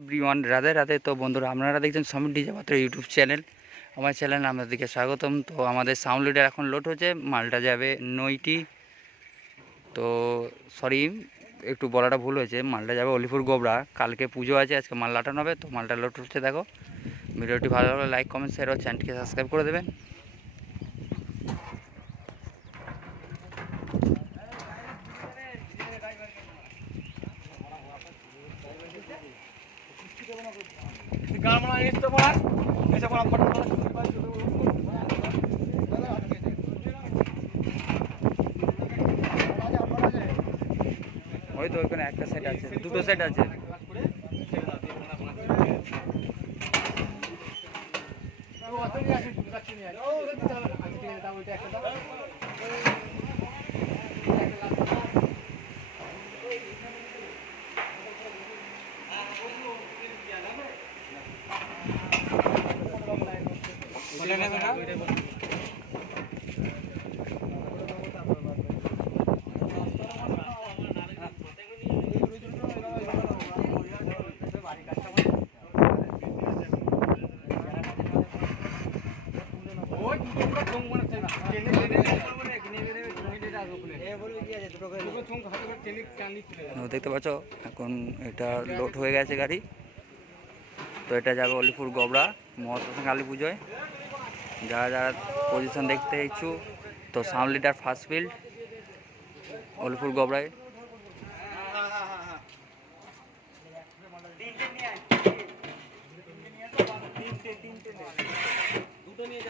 Everyone, Radhe Radhe. তো বন্ধুরা, আপনারা দেখছেন সমীর ডিজে পাত্র ইউটিউব চ্যানেল। আমার চ্যানেল আপনাদেরকে স্বাগতম। তো আমাদের সাউন্ড লিডার এখন লোড হচ্ছে, মালটা যাবে নইটি। তো সরি, একটু বলাটা ভুল হয়েছে, মালটা যাবে অলিপুর গোবরা। কালকে পুজো আছে, আজকে মাল লাটানো হবে। তো মালটা লোড হচ্ছে, দেখো। ভিডিওটি ভালো লাগলে লাইক কমেন্ট শেয়ার ও চ্যানেলকে সাবস্ক্রাইব করে দেবেন। ওই তো ওইখানে একটা সেট আছে, দুটো সেট আছে। দেখতে পাচ্ছ এখন এটা লোড হয়ে গেছে গাড়ি। তো এটা যাবে অলিপুর গোবরা মহাশ্মশান কালী পুজোয়। যারা যারা পজিশন দেখতে ইচ্ছুক, তো sound leader first field Alipur গোবরায়। দুটো নিয়ে